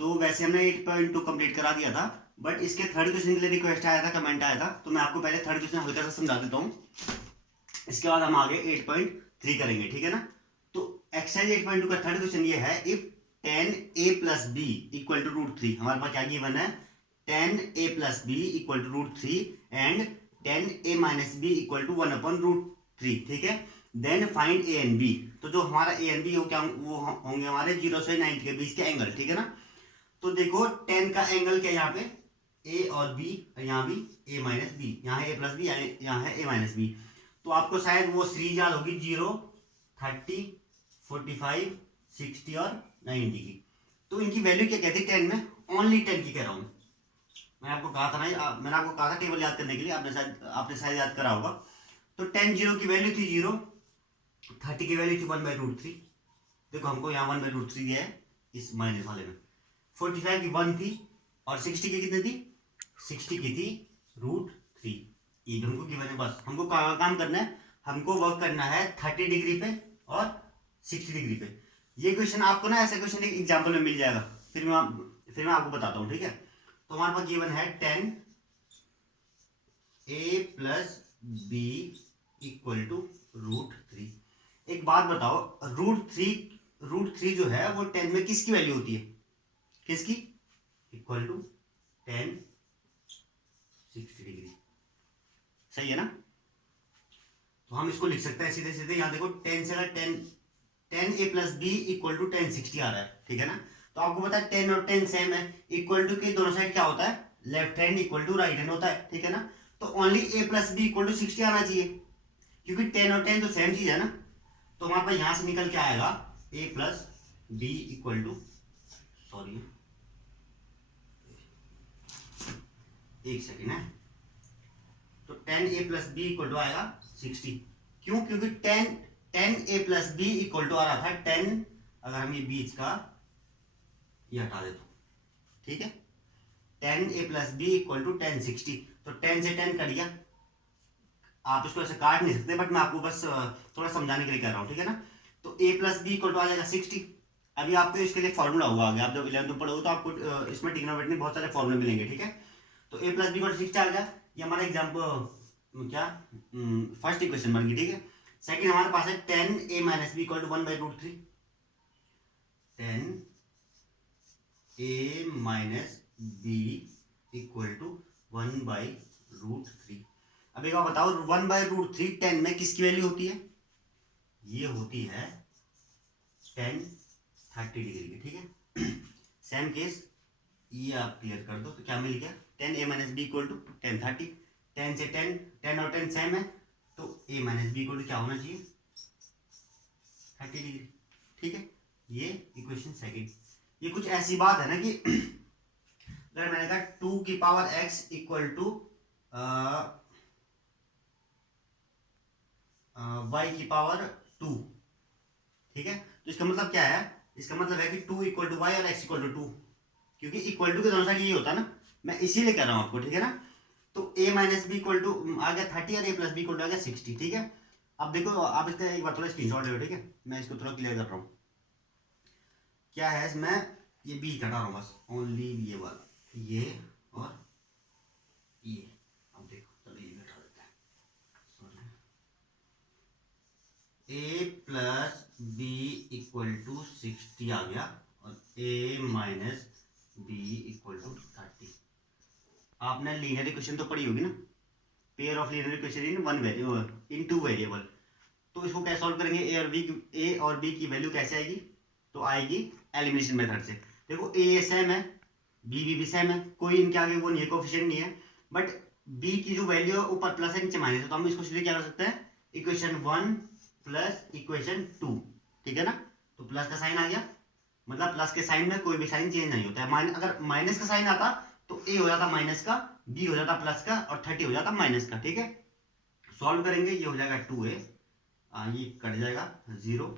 तो वैसे हमने 8.2 कंप्लीट करा दिया था, बट इसके थर्ड क्वेश्चन के लिए रिक्वेस्ट आया था, कमेंट आया था, तो मैं आपको पहले थर्ड क्वेश्चन हल्का सा समझा देता हूँ। इसके बाद हम आगे 8.3 करेंगे, ठीक है ना। तो एक्सरसाइज 8.2 का थर्ड क्वेश्चन ये है, if 10a plus B equal to √3, हमारे पास क्या गिवन है, 10a plus B equal to √3 and 10a minus B equal to 1/√3, ठीक है। Then find a and b. तो जो हमारा ए एंड बी वो क्या, वो होंगे हमारे 0 से 90 के बीच के एंगल, ठीक है ना। तो देखो 10 का एंगल क्या है यहाँ पे, ए और बी, यहाँ भी ए माइनस बी, यहाँ है ए प्लस बी, यहाँ है ए माइनस बी। तो आपको शायद वो सीरीज याद होगी 0, 30, 45, 60 और 90 की। तो इनकी वैल्यू क्या कहती है 10 में, ओनली 10 की कह रहा हूँ। मैंने आपको कहा था ना, मैंने आपको कहा था टेबल याद करने के लिए, आपने शायद याद करा होगा। तो 10 0 की वैल्यू थी 0, 30 की वैल्यू थी 1/√3। देखो हमको यहाँ 1/√3 दिया है इस माइनस वाले में। 45 की 1 थी और 60 की कितनी थी, 60 की थी √3। ये हमको गिवन है, बस हमको काम करना है, हमको वर्क करना है 30 डिग्री पे और 60 डिग्री पे। ये क्वेश्चन आपको ना ऐसा क्वेश्चन एक एग्जाम्पल में मिल जाएगा, फिर मैं आपको बताता हूँ, ठीक है। तो हमारे पास गिवन है 10a plus B equal to √3। एक बात बताओ, √3 जो है वो 10 में किसकी वैल्यू होती है, किसकी, इक्वल टू 10 60 डिग्री, सही है ना। तो हम इसको लिख सकते हैं सीधे सीधे, यहाँ देखो 10 से 10a plus B equal to 10 60 आ रहा है, ठीक है ना। तो आपको पता है 10 और 10 सेम है, इक्वल टू के दोनों साइड क्या होता है, left hand equal to right hand होता है, ठीक है ना। तो only a plus B equal to 60 आना चाहिए, क्योंकि 10 और 10 तो सेम चीज है ना। तो हमारे पास यहां से निकल के आएगा a plus B equal to, sorry एक सेकेंड है, तो 10a plus B equal to आएगा 60। क्यों, क्योंकि 10a plus B equal to आ रहा था 10, अगर हम ये बीच का ये हटा देते, ठीक है। 10a plus B equal to 10 60, तो 10 से 10 कट गया। आप इसको ऐसे काट नहीं सकते, बट मैं आपको बस थोड़ा समझाने के लिए कर रहा हूँ, ठीक है ना। तो a plus B equal to आ जाएगा 60। अभी आपको इसके लिए फॉर्मूला होगा आगे, आप जब 11th में पढ़ोगे तो आपको इसमें ट्रिग्नोमेट्री बहुत सारे फॉर्मूले मिलेंगे, ठीक है। तो a plus B equal to 60 आ गया, ये हमारा एग्जाम्पल क्या फर्स्ट इक्वेशन बन गई, ठीक है। सेकंड हमारे पास है 10a minus B equal to 1/√3, 10a minus B equal to 1/√3। अब एक बार बताओ 1/√3 10 में किसकी वैल्यू होती है, ये होती है 10 30 डिग्री की, ठीक है। सेम केस ये आप क्लियर कर दो, तो क्या मिल गया, 10a minus B equal to 10 30, 10 से 10 और 10 सेम है, तो a minus B equal to क्या होना चाहिए, 30 डिग्री, ठीक है। ये इक्वेशन सेकंड। ये कुछ ऐसी बात है ना कि अगर मैंने कहा 2 की power x equal to y की पावर 2, ठीक है। तो इसका मतलब क्या है, इसका मतलब है कि 2 इक्वल टू वाई और x इक्वल टू 2, क्योंकि इक्वल टू के दोनों साइड ये होता है ना, मैं इसीलिए कह रहा हूं आपको, ठीक है ना। तो a minus B equal to आ गया 30 और a plus B equal to आ गया 60, ठीक है। अब देखो आप इसका एक बार थोड़ा स्क्रीनशॉट ले लो, ठीक है, मैं इसको थोड़ा क्लियर कर रहा हूँ। क्या है इसमें, ये बी हटा रहा हूँ बस, ओनली ये वाला, ये और ये। अब देखो चलो ये हटा देते हैं, a plus B equal to 60 आ गया और a minus B equal to 30। आपने लीनियर इक्वेशन तो पढ़ी होगी ना, pair of linear equation in one variable, in two variable. तो इसको कैसे सॉल्व करेंगे, ए और बी की वैल्यू कैसे आएगी, तो आएगी एलिमिनेशन मेथड से। देखो ए सेम है, बी सेम है, कोई इनके आगे वो नहीं है, कोएफिशिएंट नहीं है, बट बी की जो वैल्यू है ऊपर प्लस है नीचे माइनस है, तो हम इसको सीधे क्या कर सकते हैं, इक्वेशन 1 प्लस इक्वेशन 2, ठीक है ना। तो प्लस का साइन आ गया, मतलब प्लस के साइन में कोई भी साइन चेंज नहीं होता है, अगर माइनस का साइन आता तो ए हो जाता माइनस का, बी हो जाता प्लस का और 30 हो जाता माइनस का, ठीक है। सॉल्व करेंगे, ये हो जाएगा 2a, ये कट जाएगा 0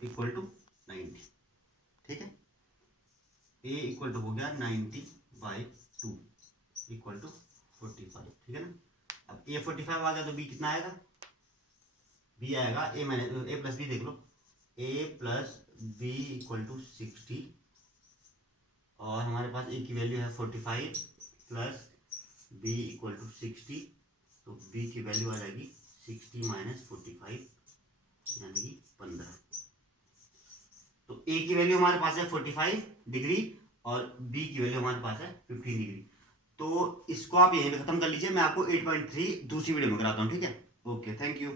इक्वल टू 90, ठीक है। a इक्वल टू हो गया 90/2 इक्वल टू 45, ठीक है ना। अब a 45 आ गया तो b कितना आएगा, b आएगा a माइनस a प्लस बी, देख लो a plus B equal to 60 और हमारे पास ए की वैल्यू है 45 प्लस बी इक्वल टू 60, तो बी की वैल्यू आ जाएगी 60 माइनस 45 यानी कि 15। तो ए की वैल्यू हमारे पास है 45 डिग्री और बी की वैल्यू हमारे पास है 15 डिग्री। तो इसको आप यहीं पे खत्म कर लीजिए, मैं आपको 8.3 दूसरी वीडियो में कराता हूँ, ठीक है। Okay, thank you.